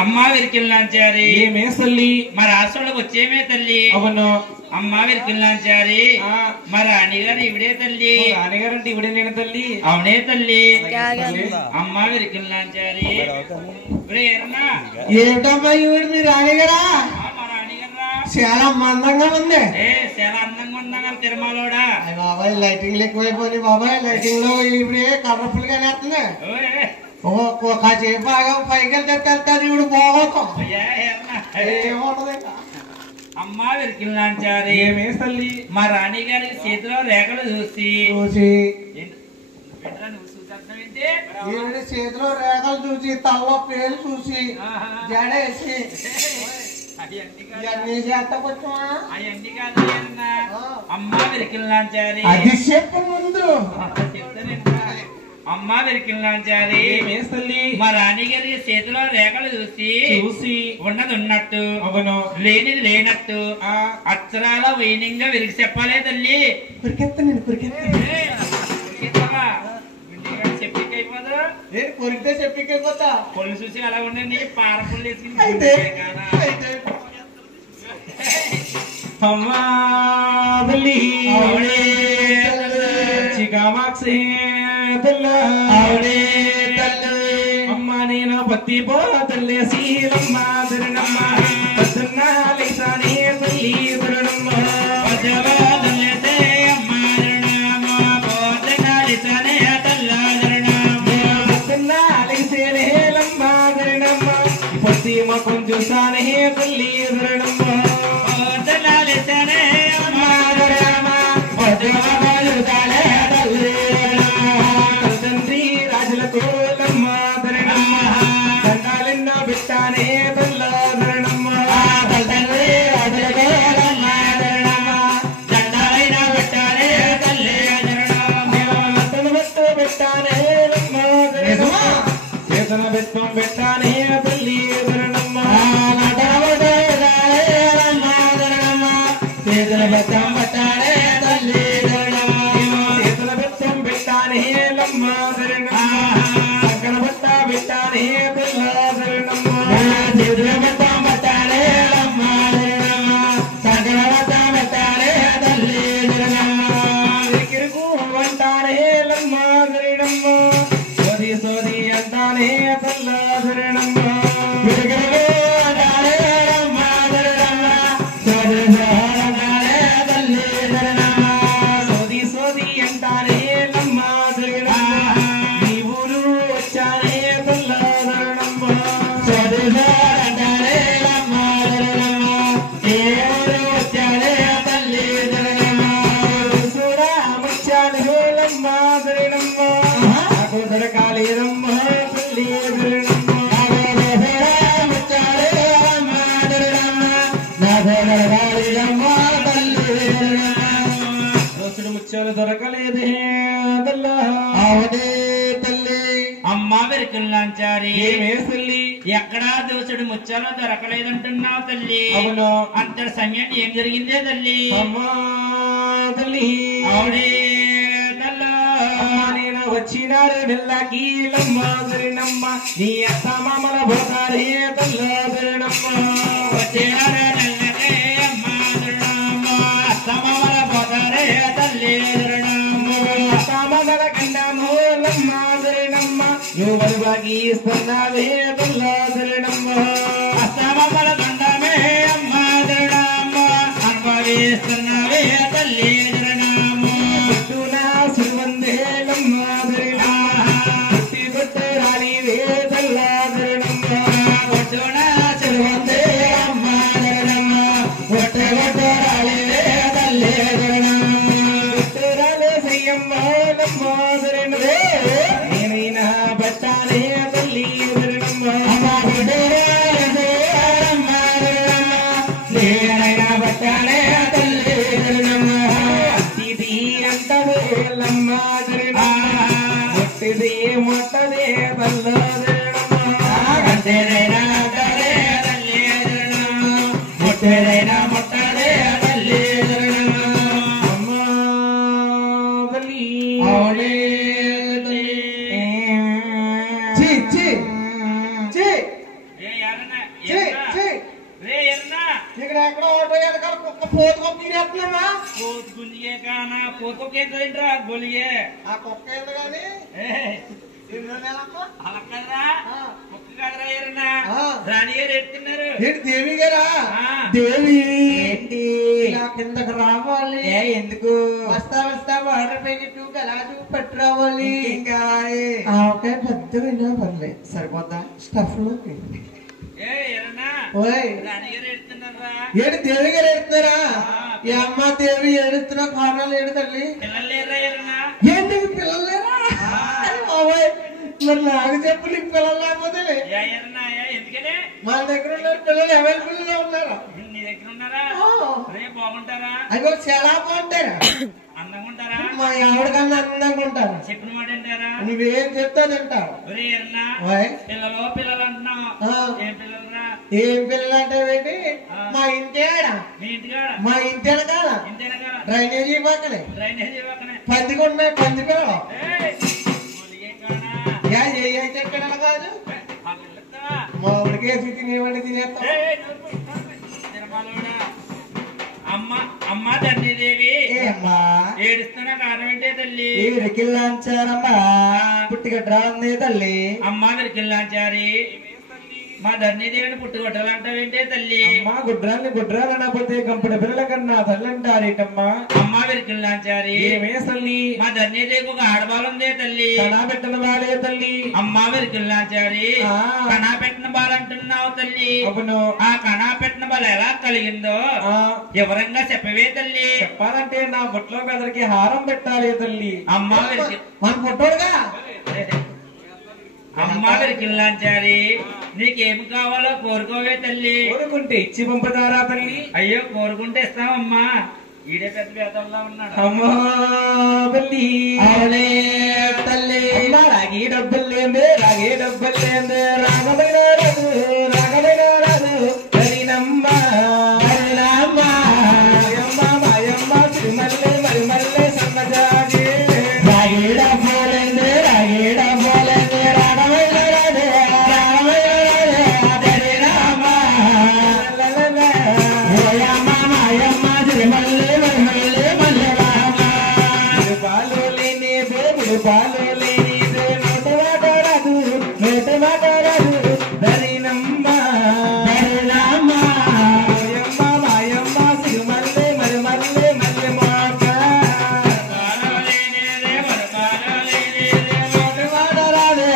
అమ్మా విరికిల్లాంచారి ఏమే తల్లి మరి ఆశ్రమకు వచ్చేమే తల్లి అవును అమ్మా విరికిల్లాంచారి మరి అనిగారు ఇవిడే తల్లి రాణిగారు అంటే ఇవిడే నేను తల్లి అవునే తల్లి అమ్మా విరికిల్లాంచారి ఏమిటమ్మా ఈవిడ మీ రాణిగారా చాలా మందంగా ఉంది చాలా అందంగా ఉందా తిరుమలోడా బాబాయ్ లైటింగ్ ఎక్కువైపోయింది బాబాయ్ లైటింగ్ లో ఇవిడే కలర్ఫుల్ గానే వస్తుంది కాసేపు బాగా పైకి వెళ్తారు ఇవిడు బాగోతాం ఏముంటది అమ్మా విరికిల్లాంచారి ఏమే తల్లి మా రాణి గారికి చేతిలో రేఖలు చూసి ఈవిడ చేతిలో రేఖలు చూసి తల్లో పేరు చూసి జడేసి అమ్మా విరికిల్లాంచారి అది చెప్పు ముందు అమ్మా విరికిల్లాంచారి తల్లి మా రాణి గారి చేతిలో రేఖలు చూసి ఉన్నది ఉన్నట్టు అవును లేనిది లేనట్టు అక్షరాల వైనంగా విరిగి చెప్పాలే తల్లి చెప్పికైపోదు కొరికితే చెప్పికైపోతా పొల్లు చూసి అలా ఉండండి పార పొల్లు వేసుకుని అమ్మా తల్లి చికామాక్షి అమ్మ నేను పత్తి పోతల్లే శీలమ్మ ధరణమ్మ పద్దన్నాలేసానే తల్లి ధరణమ్మ పద్దన్నాలేసేనేలమ్మ ధరణమ్మ పత్తి మా కొంచెం సానే తల్లి ధరణమ్మ పద్దన్నాలేసానే అమ్మ ధరణమ్మ తండ్రి రాజులకు ధరణమ్మ దండాలెన్నో పెట్టానే తల్ల ధరణమ్మ తండ్రి రాజులకు ధరణమ్మ దండాలైన పెట్టానే తల్లి ధరణమ్మ పెట్టానే చేతన బెత్తం పెట్టానే తల్లి ధరణమ్మ చేతన బెత్తం పెట్టానే తల్లి చేతుల బెత్తం పెట్టానే లమ్మ ధరణమ్మ సంకన బట్ట పెట్టానే పిల్ల ధరణమ్మ చేతుల బెత్తం పెట్టానే లమ్మ ధరణమ్మ సంకన బట్ట పెట్టానే తల్లి ధరణమ్మ కిరుకు అంటానే లమ్మ ధరణమ్మ సోది సోది అంటానే పిల్ల ధరణమ్మ కిరుకు అంటానే లమ్మ ధరణమ్మ సోది అంటానే తల్లి ధరణమ్మ సోది సోది అంటానే లమ్మ ధరణమ్మ నీ ఊరు వచ్చానే పిల్ల ధరణమ్మ సోది అంటానే లమ్మ ధరణమ్మ ఏ ఊరు వచ్చానే తల్లి ధరణమ్మ చూడా వచ్చానే లమ్మ ధరణమ్మ నాకు దొరకాలేదమ్మ తల్లి ధరణమ్మ వచ్చానే లమ్మ ధరణమ్మ నాకు దొరకాలేదమ్మ తల్లి ధరణమ్మ ముత్యాలు దొరకలేదే తల్లి అమ్మా విరికిల్లాంచారి ఏమే తల్లి ఎక్కడా దోసుడు ముత్యాలు దొరకలేదంటున్నావు తల్లి అవును అంతటి సమయం ఏం జరిగిందే తల్లి అమ్మా తల్లి అవునే తల్ల నేను వచ్చినారు నెల్లకి లమ్మ ధరణమ్మ నీ అత్త మామల పోతారే తల్ల ధరణమ్మ వచ్చేనారే నల్లకే అమ్మా ధరణమ్మ అత్తమామల పోతారే తల్లి ధరణమ్మ అత్తమామల కండము లమ్మ ధరణమ్మ నువ్వు బాగి ఇస్తున్నావే తల్ల ధరణమ్మ అత్తమామల దండమే అమ్మా ధరణమ్మ అనుభవిస్తున్నావే తల్లి ధరణమ్మ చుట్టూనా సురువందే లమ్మ ధరణమ్మ పుట్టి కొట్టు రాలివే తల్ల ధరణమ్మ ఒడ్డున చెరువందే అమ్మా ధరణమ్మ ఒట్టు ఒట్టు రాలివే తల్లి ధరణమ్మ ఉత్తరాలే సయ్యమ్మ లమ్మ ధరణమ్మ నేనైనా బట్టానే తల్లి ధరణమ్మ నేనైనా బట్టానే తల్లి ధరణమ్మ ఇది అంటదే లమ్మ ధరణమ్మ మొట్టిది మొట్టదే తల్ల ధరణమ్మ అంతేదైనా తల్లి తల్లి ధరణమ్మ ముట్టేదైనా ముట్టదే తల్లి ధరణమ్మ అమ్మ తల్లి అవునే ఛీ, ఛీ. వెనకాల కుక్క పోతుకో మీరేస్తున్నామా పోతు గుంజిగే కానా పోతుకేంటరా గొలిగే ఆ కుక్క ఏంది కానీ అలా కదరా కుక్క కదరా ఏరన్నా రాణి గారు ఎడుతున్నారు ఏంటి దేవి గారా దేవి ఏంటి ఇలా కిందకు రావాలి ఎందుకు వస్తా వాటర్ ప్యాకెట్ గలాసు పట్టు రావాలి ఇంకా ఆవకాయ పెద్దగా పర్లేదు సరిపోతా స్టఫ్ లోకి ఏడు దేవి గారు ఎడుతున్నారా ఈ అమ్మ దేవి ఏడుస్తున్నా కారణాలు ఏడు తల్లి ఎందుకు పిల్లలు లేరా మరి నాకు చెప్పు నీకు పిల్లలు లేకపోతే మన దగ్గర ఉన్నారు పిల్లలు అవైలబుల్ గా ఉన్నారు నీ దగ్గర ఉన్నారా బాగుంటారా అయ్యో చాలా బాగుంటారా అందంగా ఉంటారా మా ఆవిడ కన్నా అందంగా ఉంటారు చెప్పిన మాట అంటారా నువ్వేం చెప్తానంటావు పిల్లలు అంటున్నావు ఏం పిల్లలురా ఏం పిల్లలు అంటావేంటి మా ఇంటి ఆడ మా ఇంటి కాదా డ్రైనేజీ పక్కనే పందికొండ పంది పిల్లలు పిల్లలు కాదు మా ఊరికే తినేవాడిని తినేస్తాం అమ్మ ధన్యదేవి ఏడుస్తున్నా కారణం ఏంటే తల్లి విరికిల్లాంచారమ్మా పుట్టిగడ్రా ఉంది తల్లి అమ్మ విరికిల్లాంచారి మా ధన్యదేవిని పుట్టుకొట్టాలంటావేంటే తల్లి అమ్మా గుడ్రాలు అనకపోతే గంపడి పిల్లల కన్నా తల్లి అంటారేటమ్మా అమ్మ విరికిల్లాంచారి ఏమే తల్లి మా ధన్యదేవికి ఒక ఆడబాలుందే తల్లి కణా పెట్టిన బాలే తల్లి అమ్మ విరికిల్లాంచారి కణా పెట్టిన బాలు అంటున్నావు తల్లి అవును ఆ కణా పెట్టిన బాలు ఎలా కలిగిందో వివరంగా చెప్పవే తల్లి చెప్పాలంటే నా బుట్లో బెదరికి హారం పెట్టాలి తల్లి అమ్మ మన పుట్టోడుగా అమ్మ విరికిల్లాంచారి నీకేమి కావాలో కోరుకోవే తల్లి కోరుకుంటే ఇచ్చి పంపుతారా తల్లి అయ్యో కోరుకుంటే ఇస్తామమ్మా ఈడే పెద్ద వేదంలో ఉన్నాడు అమ్మా తల్లి అవునే తల్లి రాగి డబ్బులేందే రాగమైన రాదు హరినమ్మ మాయమ్మ తిరుమల్లే మరిమల్లే సన్నజాగి రాగి డబ్బులేందే రాగమైన రాదు హరినమ్మ మాయమ్మ తిరుమల్లే పాలు లేని నోట మాటరాదు ధరినమ్మ మాయమ్మ సిరుమల్లే మల్లె మాట నోట మాటరాదు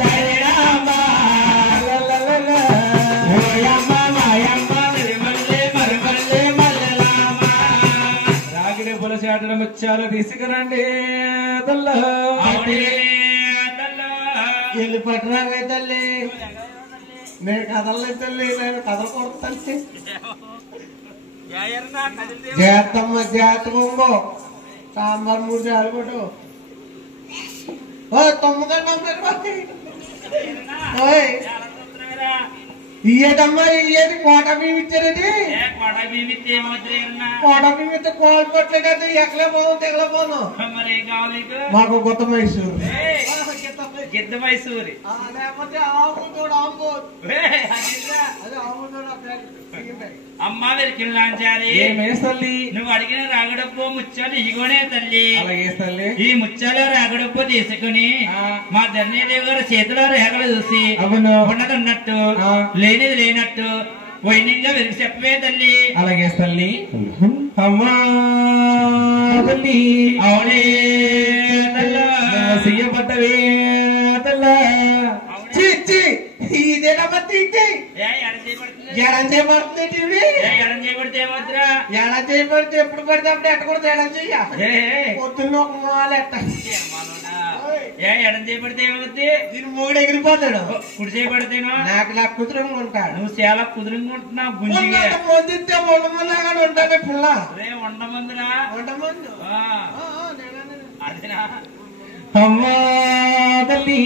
ధరినమ్మ మాయమ్మ సిరుమల్లే రాగిడి పులసాటల ముచ్చాలు తీసుకురండి వెళ్ళి పట్టరావే తల్లి నేను కదలలేదు తల్లి నేను కదలకూడదు తల్లి జాతమ్మ జాతకొంగో సాంబార్ 3 చాలు కొట్టు తొమ్మకండి ఇయ్యేటమ్మా ఇయ్యేది కోట బియ్యం ఇచ్చారండి కోట బియ్యం ఇస్తే కోళ్ళు కొట్టలేదు ఎక్కలే పోదాం తెగలే పోదాం మాకు కొత్త మైసూరు గిద్ద మైసూరి లేకపోతే అమ్మ విరికిల్లాంచారి నువ్వు అడిగిన రాగడప్పు ముచ్చాలు ఇగోనే తల్లి ఈ ముచ్చాలు రాగడప్పు తీసుకుని మా ధన్యదేవి గారు చేతిలో రేఖలు చూసి ఉన్నది ఉన్నట్టు లేనిది లేనట్టు వైన్యంగా విరిగి చెప్పవే తల్లి అలాగే తల్లి అమ్మా తల్లి అవునే పట్టవే తల్ల ఇదేనమ్మా తింటే ఎడం చేయబడుతుంది ఎడం చేయబడితే ఏమవుతురా ఎడం చేయబడితే ఎప్పుడు పడితే అప్పుడు ఎట్ట కూడా ఎడం చెయ్య పొద్దున్న ఒక మాల ఎట్ట ఎడం చేయబడితే ఏమవుతుంది దీని మూడు ఎగిరిపోతాడు కుడి చేయబడితేనో నాకు ఇలా కుదురంగా ఉంటాడు నువ్వు చాలా కుదురంగా ఉంటున్నావు గుంజిగా పొద్దుతే ఉండమన్నాగానే ఉంటాడు పిల్ల ఉండమందురా ఉండమందు అదేనా అమ్మా తల్లి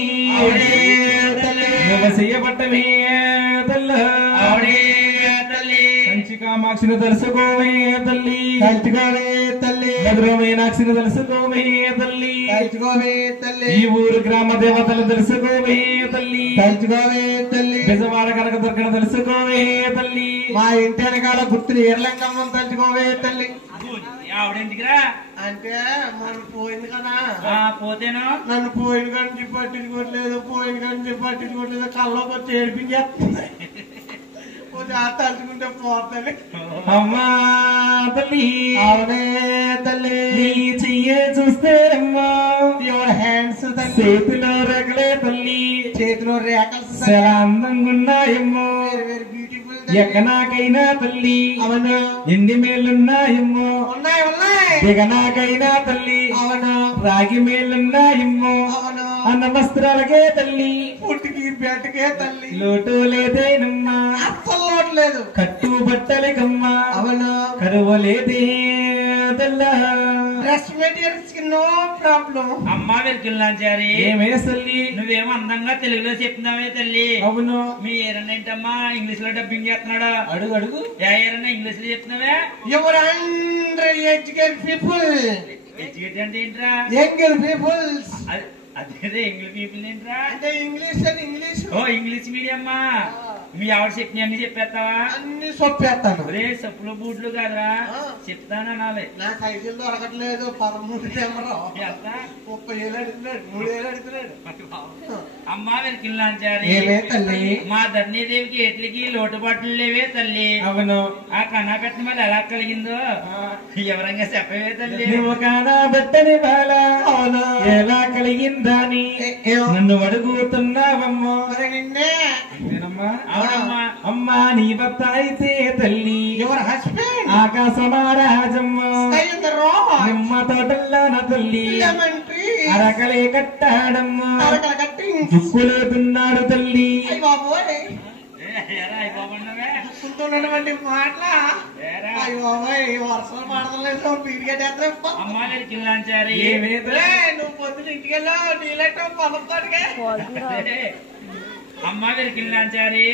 చెయ్యబట్టమే తల్లి తల్లి కంచి కంచి కామాక్షిని తెలుసుకోవే తల్లి, కల్చుకోవే తల్లి. మధుర మీనాక్షిని తెలుసుకోవే తల్లి, కల్చుకోవే తల్లి. ఈ ఊరు గ్రామ దేవతలు తెలుసుకోవే తల్లి, కల్చుకోవే తల్లి. బెజవాడ కనక దుర్గను తెలుసుకోవే తల్లి. మా ఇంటి వెనకాల గుర్తులు ఎర్లంకమ్మని తలుచుకోవే తల్లి. ఆవిడెందుకురా అంటే మనం పోయింది కదా, పోతేను నన్ను పోయిన కానీ పట్టించుకోవట్లేదు, పోయిన కానీ పట్టించుకోవట్లేదు, కల్లోకి వచ్చి ఏడిపించేస్తుంది. తలుచుకుంటే పోతుంది. అమ్మా తల్లి, అవునే తల్లి. చెయ్యే చూస్తే అమ్మా, యువర్ హ్యాండ్స్ తల్లి, చేతిలో రేఖలే తల్లి, చేతిలో రేఖలు చాలా అందంగా ఉన్నాయమ్మో. Very beautiful. ఎక్కనాకైనా తల్లి, అవును. ఎన్ని మేలున్నాయమ్మో. ఉన్నాయి ఉన్నాయి. దిగనాకైనా తల్లి, అవును. రాగి మేలున్నాయమ్మో. అవును. అన్న వస్త్రాలకే తల్లి, పుట్టికి బెట్టకే తల్లి, లోటు లేదేనమ్మా. అస్సలు లోటు లేదు. కట్టు బట్టలకమ్మా, అవును. కరువు లేదే తల్లా. డ్రెస్ మెటీరియల్స్ కి నో ప్రాబ్లం. అమ్మా వెళ్తున్నాచారి ఏమే తల్లి, నువ్వేమో అందంగా తెలుగులో చెప్తున్నావే తల్లి. అవును. మీ ఏరన్నేంటమ్మా ఇంగ్లీష్ లో డబ్బింగ్ చేస్తున్నాడు. అడుగు అడుగు. ఏరన్నా ఇంగ్లీష్ లో చెప్తున్నావే. Your under educated people. Educated అంటే ఏంట్రా? Young peoples. అదే ఇంగ్లీష్ పీపుల్ ఏంట్రా? అంటే ఇంగ్లీష్ అని ఇంగ్లీష్. ఓ ఇంగ్లీష్ మీడియమ్మా. మీ ఆవిడ చెప్పి అన్ని చెప్పేస్తావా? అన్ని సొప్పేస్తాను. ఒరే సప్పులు బూట్లు కాదురా, చెప్తాను అనాలి. నా సైకిల్ దొరకట్లేదు. 13 నెంబర్ ఎంత? 30,000 అడుగుతున్నాడు, 3,000 అడుగుతున్నాడు. అమ్మా వెళ్తున్నాచారి ఏమే తల్లి, మా ధర్నీదేవికి ఎట్లకి లోటుపాట్లు లేవే తల్లి. అవును. ఆ కన్నా పెట్టిన మళ్ళీ ఎలా కలిగిందో ఎవరంగా చెప్పవే తల్లి. నువ్వు కానా బట్టని బాల, అవును. ఎలా కలిగిందని నన్ను అడుగుతున్నావమ్మో. మరి నిన్నే. నేనమ్మా, అవునమ్మా. అమ్మా నీ భర్త అయితే తల్లి, యువర్ హస్బెండ్ ఆకాశమారాజమ్మ, స్కై ఇన్ ద రోడ్, నిమ్మ తోటల్లోన తల్లి, లెమన్ ట్రీ, అరకలే కట్టాడమ్మ, అరకల కట్టింగ్, దుక్కులేతున్నాడు తల్లి. అయ్య బాబోయ్, ఎరా అయిపోకున్నావే దుక్కుతున్నటువంటి మాటల. ఏరా. అయ్య బాబోయ్, వర్షాలు పడతలేదు, పీడిగట్టేస్తా. అమ్మా వెళ్తున్నాచారి నువ్వు పొద్దున ఇంటికెళ్ళా నీళ్ళట్టు పొలంతోటికే. అమ్మా వెళ్తున్నాచారి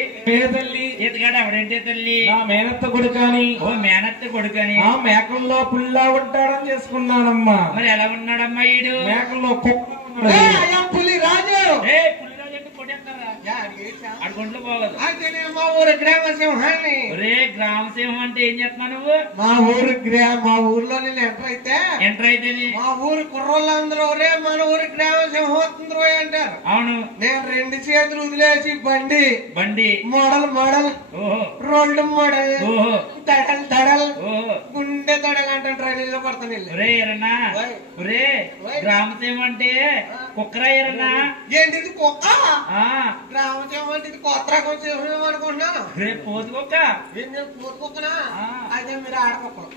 తల్లి, ఎత్తుగాడు ఎవడంటే తల్లి? నా మేనత్త కొడుకని, ఓ మేనత్త కొడుకని. ఆ మేకల్లో పుల్లా ఉంటాడని చేసుకున్నానమ్మా. మరి ఎలా ఉన్నాడమ్మా ఈడు? మేకల్లో కుక్క ఏ, ఉన్నాడు. అయ్యా పులి రాజు. ఏ పుల్లిరాజు అంటే కొట్టేస్తారా? అడుగుంట్లో పోగదు. అయితే నేను మా ఊరు గ్రామ సింహాన్ని. ఒరే గ్రామ సింహం అంటే ఏం చేస్తున్నావు నువ్వు? మా ఊర్లో నేను ఎంటర్ అయితే ఎంటర్ అయితేనే మా ఊరు కుర్రోళ్ళందరూ ఒరే మన ఊరు గ్రామ సింహం వస్తుందో అంటారు. అవును. నేను 2 చేతులు వదిలేసి బండి బండి మోడల్ ఓహో రోడ్లు మోడల్ ఓహో తడల్ ఓహో గుండె తడగంటే ట్రైన్లో పడతాను. ఒరే ఎరన్నా ఒరే గ్రామ సింహం అంటే కుక్కరా ఎరన్నా? ఏంటిది కుక్క? ఆ గ్రామ సింహం అంటే ఇది కొత్త రకం సింహం అనుకుంటున్నాను. రే పోతు కుక్క. నేను పూత కుక్కనా? అయితే మీరు ఆడకుక్కలు.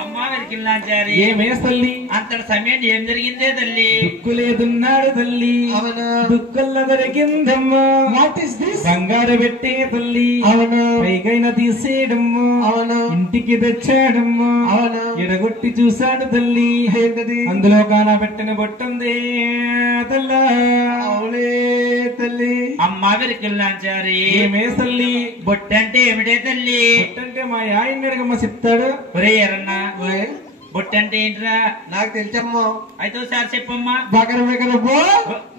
అమ్మా వెళ్తున్నాచారి ఏమే తల్లి, అంతటి సమయం ఏం జరిగిందే తల్లి? దుక్కులేదున్నాడు తల్లి, అవును. దుక్కుల్లో దొరికిందమ్మా. What is this? బంగారు పెట్టే తల్లి, అవును. పైకైనా తీసేయడమ్మా. అవును. ఇంటికి తెచ్చాడమ్మా. అవును. ఎడగొట్టి చూశాడు తల్లి, ఏంటది? అందులో కానా పెట్టిన బొట్టుంది తల్లా. అవునే తల్లి. అమ్మా వెళ్తున్నాచారి ఏమే తల్లి, బొట్టంటే ఏమిటే తల్లి? బొట్టంటే మా ఆయన అడగమ్మ చెప్తాడు. ఒరే ఎరన్నా ఓయ్, బొట్టంటే ఏంట్రా? నాకు తెలుసమ్మా. అయితే ఒకసారి చెప్పమ్మా. బకర మెకర బో,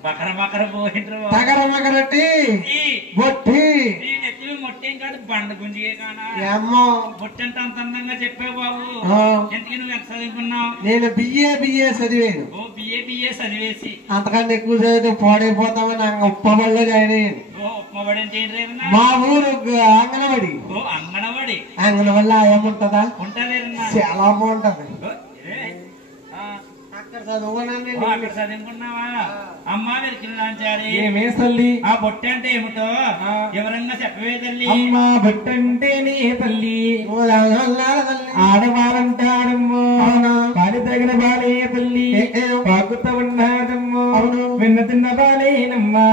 బకర బకర పోయింట్రా. తగర మెకర టీ, బొట్టి. నెత్తి మొట్టేం కాదు బండ గుంజిగే కానా. ఏమ్మో, బొట్టంటే అంత అందంగా చెప్పావు బాబు. ఆ, ఎందుకు నువ్వు ఎంత చదువుకున్నావు? నేను బిఏ చదివాను. ఓ బిఏ చదివేసి అంతకంటే ఎక్కువ చదివితే పాడైపోతామని నాకు ఉప్పబడిలో జాయిన్ అయ్యాను. ఓ ఉప్మబడి అంటే ఏంటన్నా? మా ఊరు అంగనవాడి. ఓ అంగనవాడి అంగనవల్ల ఏముంటదా? ఉంటారేనా? చాలా బాగుంటది. ఆ, అక్కడ చదువుకున్నాను నేను. ఓ, అక్కడ చదువుకున్నావా? అమ్మా వెళ్తున్నాచారి ఏమే తల్లి, ఆ బొట్టె అంటే ఏమిటో వివరంగా చెప్పవే తల్లి. అమ్మా బొట్టంటే నీ తల్లి, ఆడవారంటాడమ్మో. పాలి తగిన బాలే తల్లి, పాకుతా ఉన్నాదమ్మో. వెన్న తిన్న బాలేనమ్మా,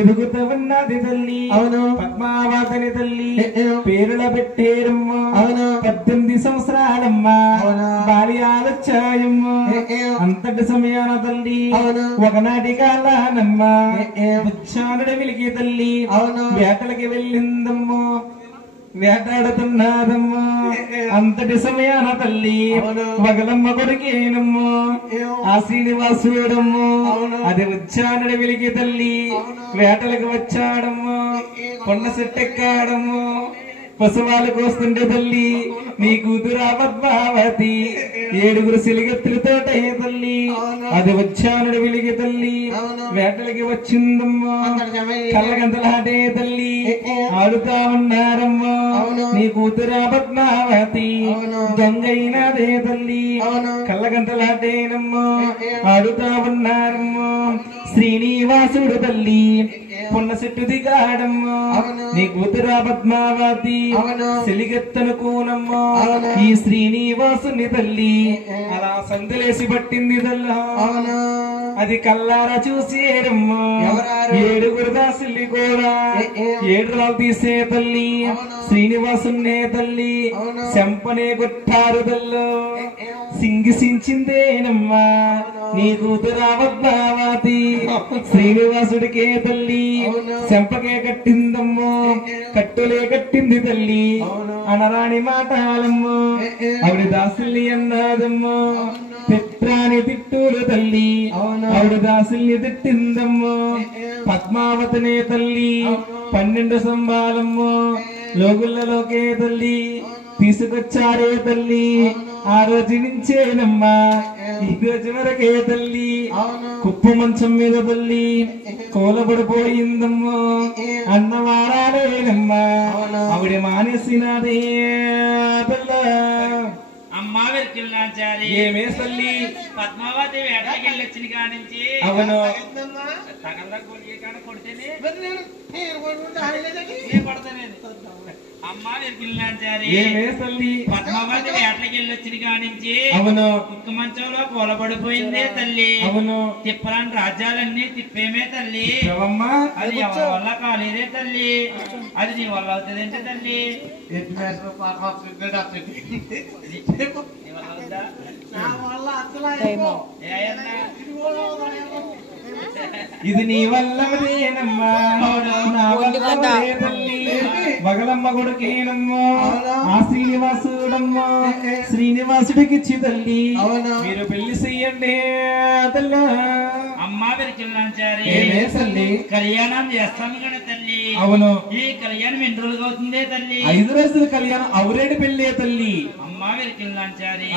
ఎదుగుతా ఉన్నది తల్లి. పద్మావతిని తల్లి పేరుల పెట్టేరమ్మో. 18 సంవత్సరాలమ్మా బాలి ఆలోచాయమ్మో. అంతటి సమయాన తల్లి ఒకనాటి కాలానమ్మా బుచ్చానుడు వెలిగి తల్లి వేటలకి వెళ్ళిందమ్మో. వేటాడుతున్నాదమ్మా అంతటి సమయాన తల్లి వగలమ్మ కొడుకేనమ్మో ఆ శ్రీనివాసుడమ్మో అది వచ్చానడి వెలిగి తల్లి వేటలకు వచ్చాడమ్మో కొండ చెట్టెక్కాడమ్మో పశువాలు కోస్తుంటే తల్లి నీ కూతురా పద్మావతి 7 సిలిగత్తులతోటే తల్లి అది వచ్చానడు వెలిగి తల్లి వేటలకి వచ్చిందమ్మో కళ్ళగంతలాటే తల్లి ఆడుతా ఉన్నారమ్మో నీ కూతురా పద్మావతి దొంగైనదే తల్లి కళ్ళగంతలాటేనమ్మో ఆడుతా ఉన్నారమ్మో శ్రీనివాసుడు తల్లి పొన్న చెట్టు దిగాడమ్మో నీ కూతురా పద్మావతి సిలిగెత్తనుకోనమ్మో ఈ శ్రీనివాసుని తల్లి అలా సందులేసి పట్టింది తల్లా అది కల్లారా చూసేరమ్మో 7 దాసుల్ని కూడా 7 రాళ్ళు తీసే తల్లి శ్రీనివాసునే తల్లి చెంపనే కొట్టారు తల్లు సింగిసించిందేనమ్మా నీ కూతురా పద్మావతి శ్రీనివాసుడికే తల్లి చెంపకే కట్టిందమ్మో కట్టులే కట్టింది తల్లి అనరాని మాటాలమ్మో ఆవిడ దాసుల్ని అన్నాదమ్మో తిట్రాని తిట్టులు తల్లి ఆవిడ దాసుల్ని తిట్టిందమ్మో పద్మావతినే తల్లి 12 సంబాలమ్మో లోగుళ్ళలోకే తల్లి తీసుకొచ్చారే తల్లి ఆ రోజు నుంచేనమ్మా ఈ రోజు వరకే తల్లి కుప్పు మంచం మీద తల్లి కోలబడిపోయిందమ్మో అన్నవారాలేనమ్మా ఆవిడ మానేసినదే తల్లా అమ్మా వెళ్తున్నాచారి ఏమే తల్లి పద్మావతి వేటకి వెళ్ళొచ్చిన కానించి అవును సగంగా గోలిగే కాడ కొడితేనే అమ్మా వెళ్తున్నాచారి ఏమే తల్లి పద్మావతి వేటకి వెళ్ళొచ్చిన కానించి అవును కుక్క మంచంలో కూలబడిపోయిందే తల్లి అవును తిప్పరాని రాజ్యాలన్నీ తిప్పేమే తల్లి అది ఎవరి వల్ల కాలేదే తల్లి అది నీ వల్ల అవుతుందంటే తల్లి ఇది నీ వల్లమదేనమ్మా నా వల్లమదే తల్లి వగలమ్మ కొడుకేనమ్మో ఆ శ్రీనివాసుడమ్మో శ్రీనివాసుడికిచ్చి తల్లి మీరు పెళ్లి చెయ్యండి తల్లి అమ్మా వెరికిల్లాంచారి తల్లి కళ్యాణం చేస్తాను కదా తల్లి అవును ఈ కళ్యాణం ఎన్ని రోజులుగా అవుతుందే తల్లి 5 రోజుల కళ్యాణం అవురేడి పెళ్లి తల్లి అమ్మా వెరికిల్లాంచారి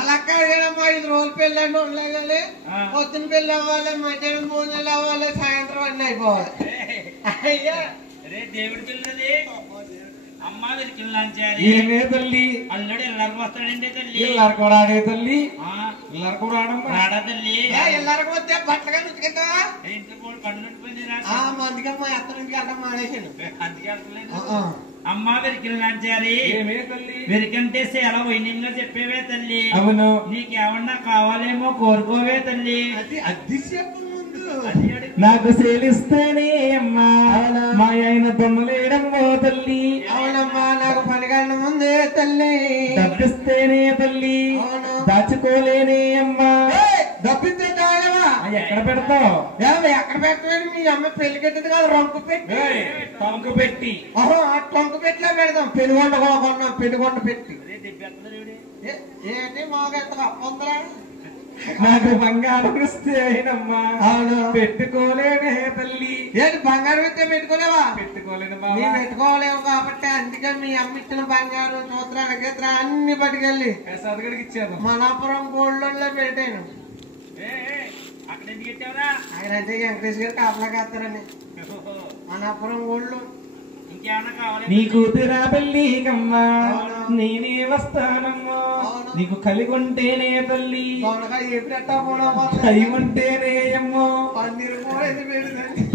అలా 5 రోజులు పెళ్ళి అంటే ఉండలేగాలి పొద్దున పెళ్లి అవ్వాలి మధ్యాహ్నం 3 నెలలు అవ్వాలి సాయంత్రం అన్నీ అయిపోవాలి అయ్యా రే దేవుడి పిల్లది అమ్మా వెరికిల్లాంచారి ఏమే తల్లి అల్లుడు ఎల్లరికి వస్తాడంటే తల్లి ఎల్లరికి రాడే తల్లి ఎల్లరికి రాడమ్మా రాడా తల్లి ఎల్లరికి వస్తే బట్టగా నుచ్చుకుంటావా ఇంట్లో పండు నడిపోయింది అందుకమ్మా ఎత్తడానికి వెళ్ళడం మానేసాను అందుకే వెళ్ళలేదు అమ్మా వెరికిల్లాంచారి ఏమే తల్లి వెరికంటే ఎలా వైన్యంగా చెప్పేవే తల్లి అవును నీకేమన్నా కావాలేమో కోరుకోవే తల్లి అది చెప్పు నాకు సేలిస్తేనే అమ్మా మా ఆయన తొమ్మలేడమ్మో తల్లి అవునమ్మా నాకు పనిగండ ముందే తల్లి డబ్బిస్తేనే తల్లి దాచుకోలేనే అమ్మా డబ్బిస్తే ఎక్కడ పెడతావు ఎక్కడ పెట్టలేదు మీ అమ్మ పెళ్లి కట్టేది కాదు రొంకు పెట్టి టొంకు పెట్టి ఆ టొంకు పెట్టిలో పెడదాం పెనుగొండ కొనుక్కున్నాం పెనుగొండ పెట్టి ఏంటి మాకెంత అప్పొందరా నాకు బంగారం ఇస్తేనమ్మా పెట్టుకోలేనే తల్లి ఏంటి బంగారం ఇస్తే పెట్టుకోలేవా పెట్టుకోలేను పెట్టుకోలేవు కాబట్టి అందుకే మీ అమ్మ ఇచ్చిన బంగారం సూత్రాలకి అన్ని పట్టుకెళ్ళి సదగడికి ఇచ్చాను మనాపురం గోల్డ్ లోన్ లో పెట్టాను అక్కడ ఎందుకు పెట్టావురా ఆయన అంటే వెంకటేష్ గారు కాపలా కాస్తారని మనాపురం గోల్డ్ లోన్ ఇంకేమన్నా కావాలి నీ కూతురా పెళ్ళికమ్మా నేనే వస్తానమ్మా నీకు కలిగొంటేనే తల్లి కలిగుంటేనే అమ్మో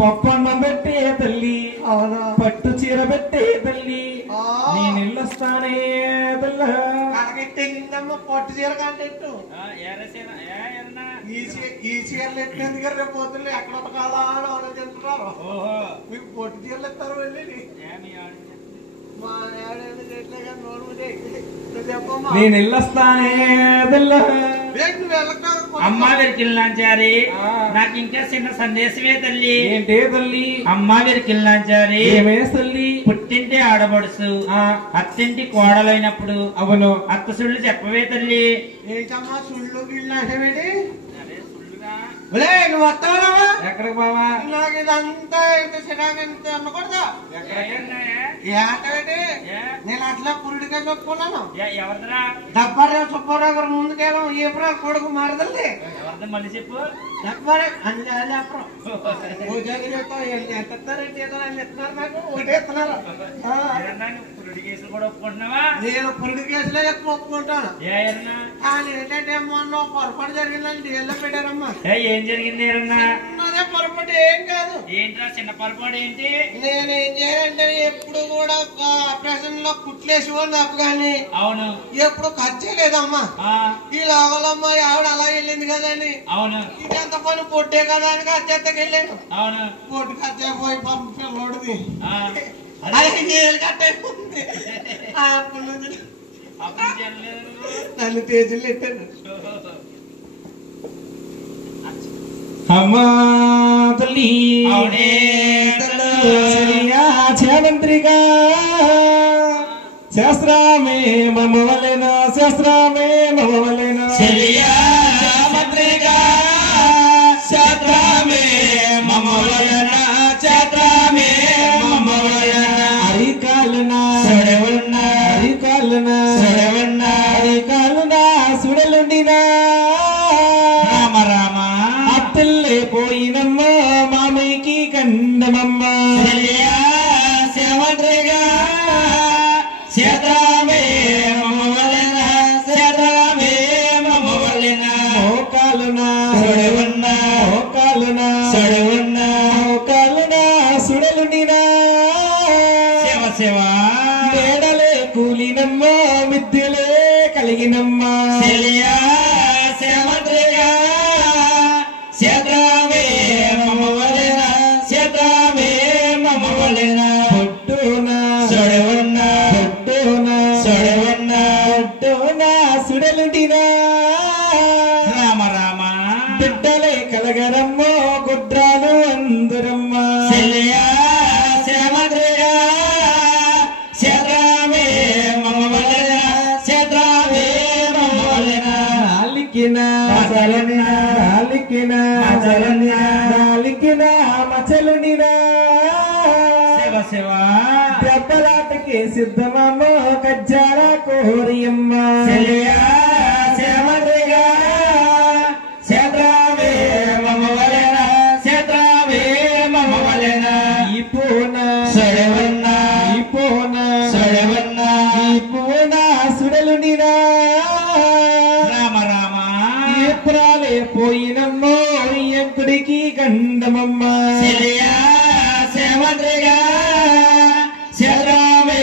పప్పన్నం పెట్టే తల్లి పట్టు చీర పెట్టే తల్లి నేను ఇల్లొస్తానే తల్లి పట్టు చీర కంటే ఈ చీరలు ఎత్తేందుకు రేపు పొద్దున్న ఎక్కడ కాలా అని ఆలోచిస్తున్నారు మీకు పొట్టు చీరలు ఎత్తారు వెళ్ళి నేను ఇల్లొస్తానే తల్లి అమ్మా వెరికిల్లాంచారి నాకు ఇంకా చిన్న సందేశమే తల్లి ఏంటే తల్లి అమ్మా వెరికిల్లాంచారి ఏమే తల్లి పుట్టింటి ఆడబడుసు అత్తింటి కోడలైనప్పుడు అవును అత్త సుళ్ళు చెప్పవే తల్లి. ఏంటమ్మా సుళ్ళు గిళ్ళు అంటే నువ్వు వస్తావా? ఎక్కడికి బావా? నాకు ఇదంతా ఇంత చిరాకు ఎంత అనకూడదు. ఏంటంటే నేను అట్లా పురుడిగా చెప్పుకున్నాను. ఎవరిదిరా? డబ్బారావు సుబ్బారావు గారు ముందుకెళ్ళం ఏపురా కొడుకు మారదండి. ఎవరిది మళ్ళీ చెప్పు. డబ్బారే అని చెప్పరు. ఎంతారంటే ఏదో అని ఇస్తున్నారు, నాకు ఓటేస్తున్నారు. పురుడి కేసులు కూడా ఒప్పుకుంటున్నావా? నేను పురుడి కేసులో ఎక్కువ ఒప్పుకుంటాను. కానీ ఏంటంటే మొన్న పొరపాటు జరిగిందని జైల్లో పెట్టారమ్మా. ఏం జరిగింది? అదే పొరపాటు ఏం కాదు. ఏంట్రా చిన్న పొరపాటు ఏంటి? నేనేం చేయాలంటే ఎప్పుడు కూడా ఆపరేషన్ లో కుట్లేసేవాళ్ళు అప్పు కానీ అవును ఎప్పుడు ఖర్చు చేయలేదమ్మా. ఈ లోగలమ్మా ఆవిడ అలా వెళ్ళింది కదా అని అవును ఇది ఎంత పని పొట్టే కదా అని ఖర్చెత్తకి వెళ్ళాను. అవును పొట్టు ఖర్చు పోయి పిల్లోడిది కట్టయిపోతుంది. నన్ను తేజులు పెట్టాను. అమ్మా తల్లి మంత్రిగా శాస్త్రమే మమవలెన శాస్త్రమే మమవలెన మంత్రిగా శాస్త్రమే మమవలెన శాస్త్రమే మమవలెన అరికాలున సడవన్న అరికాలున సడవన్న అరికాలున సుడలుండిన రామ రామ అత్తల్లే పోయినమ్మ మామయ్యకి కండమమ్మ మంత్రిగా శాస్త్రమే మమవలెన శాస్త్రమే మమవలెన మోకాలున సడవన్న మోకాలున సడవన్న మోకాలున సుడలుండిన శివ శివ మేడలే కూలినమ్మ మిద్దెలే కలిగినమ్మ మంత్రిగా శాస్త్రమే మమవలెన శాస్త్రమే మమవలెన పొట్టున సడవన్న పొట్టున సడవన్న పొట్టున సుడలుండిన రామ రామ బిడ్డలే కలగరమ్మ గుడ్రాలు అందరమ్మ మంత్రిగా శాస్త్రమే మమవలెన శాస్త్రమే మమవలెన నాలికిన నాలికిన నాలికిన మచలునిన శివ శివ దెబ్బలాటకి సిద్ధమమ్మ కజ్జాల కోరియమ్మ మంత్రిగా శాస్త్రమే మమవలెన శాస్త్రమే మమవలెన ఈ పూన సడవన్న ఈ పూన సడవన్న ఈ పూన సుడలునిన రామ రామ ఏప్రాలే పోయినమ్మ ఎంకుడికి గండమమ్మ మంత్రిగా శాస్త్రమే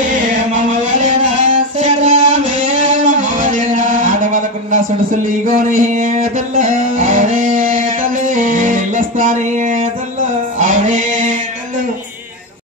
మమవలెన శాస్త్రమే మమవలెన ఆడవాళ్ళకున్న సుడుసులు గోనే తల్ల అవునే తల్లి ఇల్లస్తానే తల్ల అవునే